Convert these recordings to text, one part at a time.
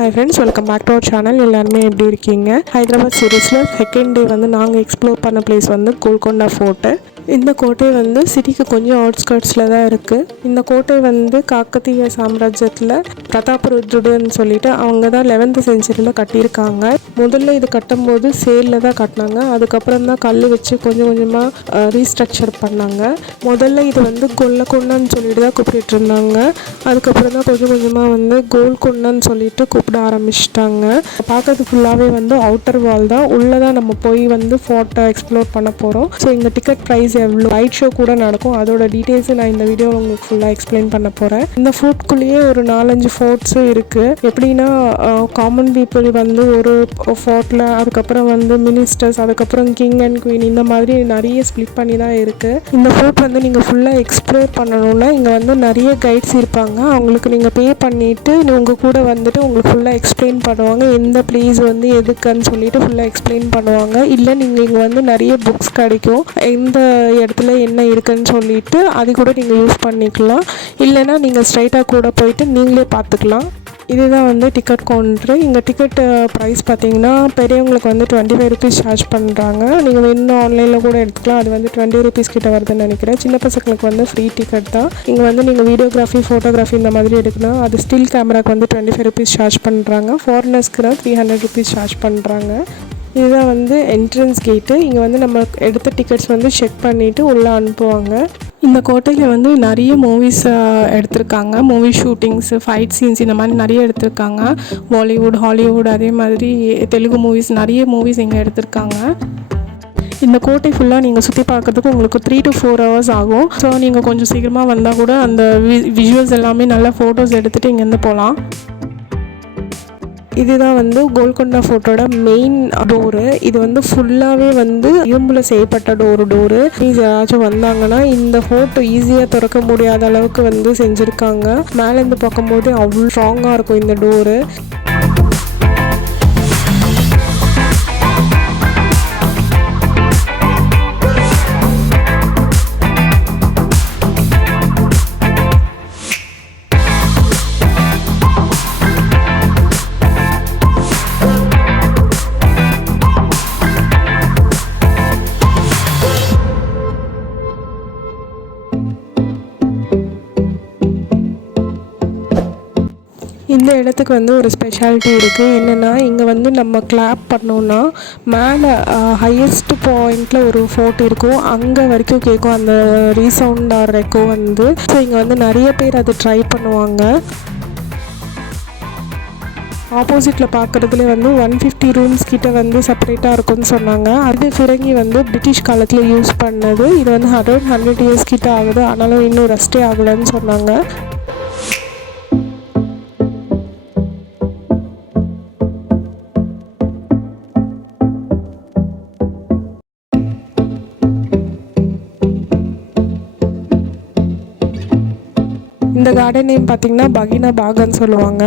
Hi friends, welcome back to our channel. எல்லாருமே எப்படி இருக்கீங்க? ஹைதராபாத் சீரீஸில் செகண்ட் டே வந்து நாங்கள் எக்ஸ்ப்ளோர் பண்ண பிளேஸ் வந்து கோல்கொண்டா ஃபோர்ட்டு. இந்த கோட்டை வந்து சிட்டிக்கு கொஞ்சம் அவுட்ஸ்கர்ட்ஸில் தான் இருக்குது. இந்த கோட்டை வந்து காக்கத்திய சாம்ராஜ்யத்தில் பிரதாபருத்ருடுன்னு சொல்லிட்டு அவங்க தான் 11th செஞ்சுரியில் கட்டியிருக்காங்க. முதல்ல இது கட்டும்போது சேலில் தான் கட்டினாங்க. அதுக்கப்புறம் தான் கல் வச்சு கொஞ்சம் கொஞ்சமாக ரீஸ்ட்ரக்சர் பண்ணாங்க. முதல்ல இது வந்து கொல்லக்கொண்டான்னு சொல்லிட்டு தான் கூப்பிட்டு இருந்தாங்க. அதுக்கப்புறம் தான் கொஞ்சம் கொஞ்சமாக வந்து கோல்கொண்டான்னு சொல்லிட்டு கூப்பிட ஆரம்பிச்சிட்டாங்க. பார்க்கறது ஃபுல்லாகவே வந்து அவுட்டர் வால் தான். உள்ளே தான் நம்ம போய் வந்து ஃபோர்ட்டை எக்ஸ்ப்ளோர் பண்ண போகிறோம். ஸோ இங்கே டிக்கெட் ப்ரைஸ் எவ்வளோ, லைட் ஷோ கூட நடக்கும், அதோட டீட்டெயில்ஸை நான் இந்த வீடியோவில் உங்களுக்கு ஃபுல்லாக எக்ஸ்பிளைன் பண்ண போகிறேன். இந்த ஃபோர்ட்குள்ளேயே ஒரு 4-5 ஃபோர்ட்ஸும் இருக்குது. எப்படின்னா காமன் பீப்புள் வந்து ஒரு ஃபோர்ட்டில், அதுக்கப்புறம் வந்து மினிஸ்டர்ஸ், அதுக்கப்புறம் கிங் அண்ட் குயின், இந்த மாதிரி நிறைய ஸ்ப்ளிட் பண்ணி தான் இருக்குது. இந்த ஃபோர்ட் வந்து நீங்கள் ஃபுல்லாக எக்ஸ்ப்ளோர் பண்ணணுன்னா இங்கே வந்து நிறைய கைட்ஸ் இருப்பாங்க. அவங்களுக்கு நீங்கள் பே பண்ணிவிட்டு உங்கள் கூட வந்துட்டு உங்களுக்கு ஃபுல்லாக எக்ஸ்பிளைன் பண்ணுவாங்க. எந்த பிளேஸ் வந்து எதுக்குன்னு சொல்லிட்டு ஃபுல்லாக எக்ஸ்பிளைன் பண்ணுவாங்க. இல்லை நீங்கள் இங்கே வந்து நிறைய புக்ஸ் கிடைக்கும், எந்த இடத்துல என்ன இருக்குன்னு சொல்லிட்டு அது கூட நீங்கள் யூஸ் பண்ணிக்கலாம். இல்லைன்னா நீங்கள் ஸ்ட்ரைட்டாக கூட போயிட்டு நீங்களே பார்த்துக்கலாம். இதுதான் வந்து டிக்கெட் கவுண்ட்ரு. இங்கே டிக்கெட் ப்ரைஸ் பார்த்தீங்கன்னா பெரியவங்களுக்கு வந்து 25 rupees சார்ஜ் பண்ணுறாங்க. நீங்கள் இன்னும் ஆன்லைனில் கூட எடுத்துக்கலாம். அது வந்து 20 rupees கிட்ட வருதுன்னு நினைக்கிறேன். சின்ன பசங்களுக்கு வந்து ஃப்ரீ டிக்கெட் தான். இங்கே வந்து நீங்கள் வீடியோகிராஃபி, ஃபோட்டோகிராஃபி இந்த மாதிரி எடுக்கணும். அது ஸ்டில் கேமராக்கு வந்து 25 rupees சார்ஜ் பண்ணுறாங்க. ஃபாரினர்ஸ்க்கு தான் 300 rupees சார்ஜ் பண்ணுறாங்க. இதுதான் வந்து என்ட்ரன்ஸ் கேட்டு. இங்கே வந்து நம்ம எடுத்த டிக்கெட்ஸ் வந்து செக் பண்ணிவிட்டு உள்ளே அனுப்புவாங்க. இந்த கோட்டையில் வந்து நிறைய மூவிஸ் எடுத்திருக்காங்க. மூவி ஷூட்டிங்ஸு, ஃபைட் சீன்ஸ் இந்த மாதிரி நிறைய எடுத்திருக்காங்க. பாலிவுட், ஹாலிவுட், அதே மாதிரி தெலுங்கு மூவிஸ், நிறைய மூவிஸ் இங்கே எடுத்திருக்காங்க. இந்த கோட்டை ஃபுல்லாக நீங்கள் சுற்றி பார்க்குறதுக்கு உங்களுக்கு 3 to 4 hours ஆகும். ஸோ நீங்கள் கொஞ்சம் சீக்கிரமாக வந்தால் கூட அந்த விஷுவல்ஸ் எல்லாமே நல்லா ஃபோட்டோஸ் எடுத்துகிட்டு இங்கேருந்து போகலாம். இதுதான் வந்து கோல்கொண்டா ஃபோர்ட்டோட மெயின் டோரு. இது வந்து ஃபுல்லாகவே வந்து இரும்பில் செய்யப்பட்ட டோரு. யாராச்சும் வந்தாங்கன்னா இந்த ஃபோர்ட்டை ஈஸியாக திறக்க முடியாத அளவுக்கு வந்து செஞ்சுருக்காங்க. மேலேருந்து பார்க்கும்போது அவ்வளோ ஸ்ட்ராங்காக இருக்கும் இந்த டோரு. இந்த இடத்துக்கு வந்து ஒரு ஸ்பெஷாலிட்டி இருக்குது. என்னென்னா இங்கே வந்து நம்ம கிளாப் பண்ணோன்னா மேலே ஹையஸ்ட் பாயிண்டில் ஒரு ஃபோர்ட் இருக்கும். அங்கே வரைக்கும் கேட்கும் அந்த ரீசவுண்ட் ஆர் எக்கோ வந்து. ஸோ இங்கே வந்து நிறைய பேர் அதை ட்ரை பண்ணுவாங்க. ஆப்போசிட்டில் பார்க்குறதுல வந்து 150 rooms கிட்ட வந்து செப்பரேட்டாக இருக்குன்னு சொன்னாங்க. அது ஃபிரங்கி வந்து பிரிட்டிஷ் காலத்தில் யூஸ் பண்ணது. இது வந்து 100 years கிட்ட ஆகுது, ஆனாலும் இன்னும் ரெஸ்டே ஆகலைன்னு சொன்னாங்க. இந்த கார்டன் நேம் பார்த்திங்கன்னா பகினா பாகன்னு சொல்லுவாங்க.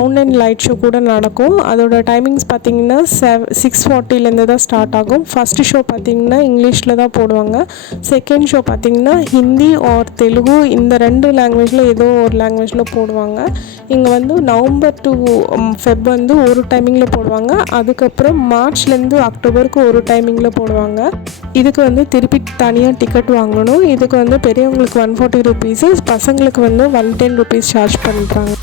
சவுண்ட் அண்ட் லைட் ஷோ கூட நடக்கும். அதோட டைமிங்ஸ் பார்த்திங்கன்னா 6:40 தான் ஸ்டார்ட் ஆகும். ஃபஸ்ட்டு ஷோ பார்த்திங்கன்னா இங்கிலீஷில் தான் போடுவாங்க. செகண்ட் ஷோ பார்த்திங்கன்னா ஹிந்தி ஆர் தெலுங்கு, இந்த 2 லாங்குவேஜில் ஏதோ ஒரு லாங்குவேஜில் போடுவாங்க. இங்கே வந்து நவம்பர் டு ஃபெப் வந்து ஒரு டைமிங்கில் போடுவாங்க. அதுக்கப்புறம் மார்ச்லேருந்து அக்டோபருக்கு ஒரு டைமிங்கில் போடுவாங்க. இதுக்கு வந்து திருப்பி தனியாக டிக்கெட் வாங்கணும். இதுக்கு வந்து பெரியவங்களுக்கு 140 ருபீஸு, பசங்களுக்கு வந்து 110 ருபீஸ் சார்ஜ் பண்ணுறாங்க.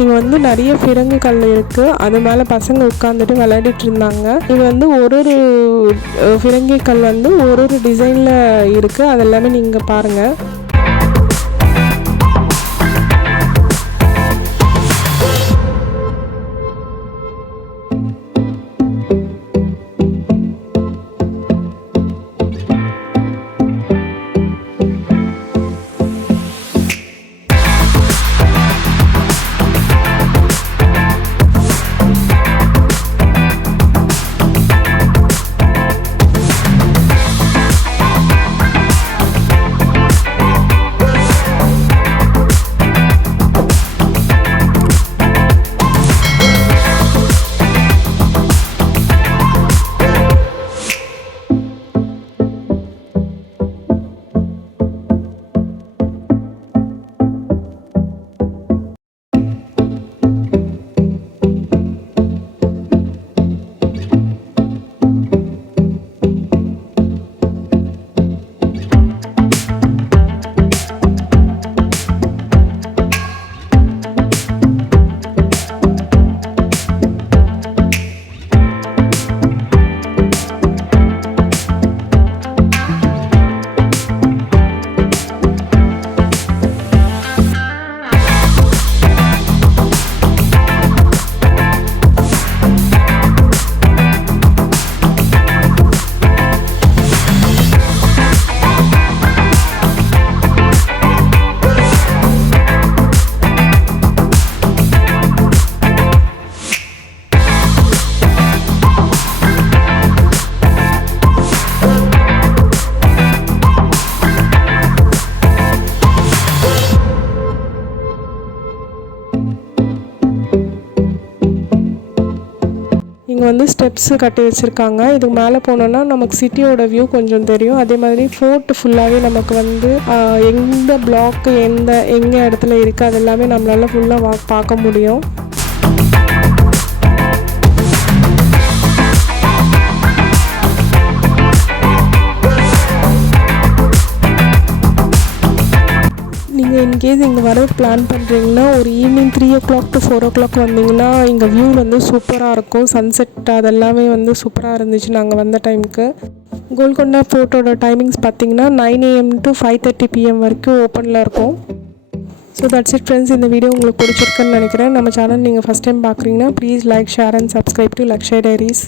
இங்கே வந்து நிறைய ஃபிரங்கு கல் இருக்குது. அது மேலே பசங்க உட்காந்துட்டு விளையாடிட்டு இருந்தாங்க. இது வந்து ஒரு ஃபிரங்கி கல் வந்து ஒரு டிசைனில் இருக்குது. அது எல்லாமே நீங்கள் பாருங்கள். இங்கே வந்து ஸ்டெப்ஸு கட்டி வச்சுருக்காங்க. இதுக்கு மேலே போனோன்னா நமக்கு சிட்டியோட வியூ கொஞ்சம் தெரியும். அதே மாதிரி ஃபோர்ட் ஃபுல்லாகவே நமக்கு வந்து எந்த பிளாக்கு எங்கே இடத்துல இருக்குது அது எல்லாமே நம்மளால் ஃபுல்லாக பார்க்க முடியும். நீங்கள் இன்கேஸ் இங்கே வர பிளான் பண்ணுறீங்கன்னா ஒரு ஈவினிங் 3 o'clock to 4 o'clock வந்தீங்கன்னா இங்கே வியூ வந்து சூப்பராக இருக்கும். சன்செட் அதெல்லாமே வந்து சூப்பராக இருந்துச்சு நாங்கள் வந்த டைமுக்கு. கோல்கொண்டா ஃபோர்ட்டோட டைமிங்ஸ் பார்த்தீங்கன்னா 9 AM to 5:30 PM வரைக்கும் ஓப்பனில் இருக்கும். So that's it friends. இந்த வீடியோ உங்களுக்கு பிடிச்சிருக்குன்னு நினைக்கிறேன். நம்ம சேனல் நீங்கள் ஃபஸ்ட் டைம் பார்க்குறீங்கன்னா please like, share and subscribe to Lakshya diaries.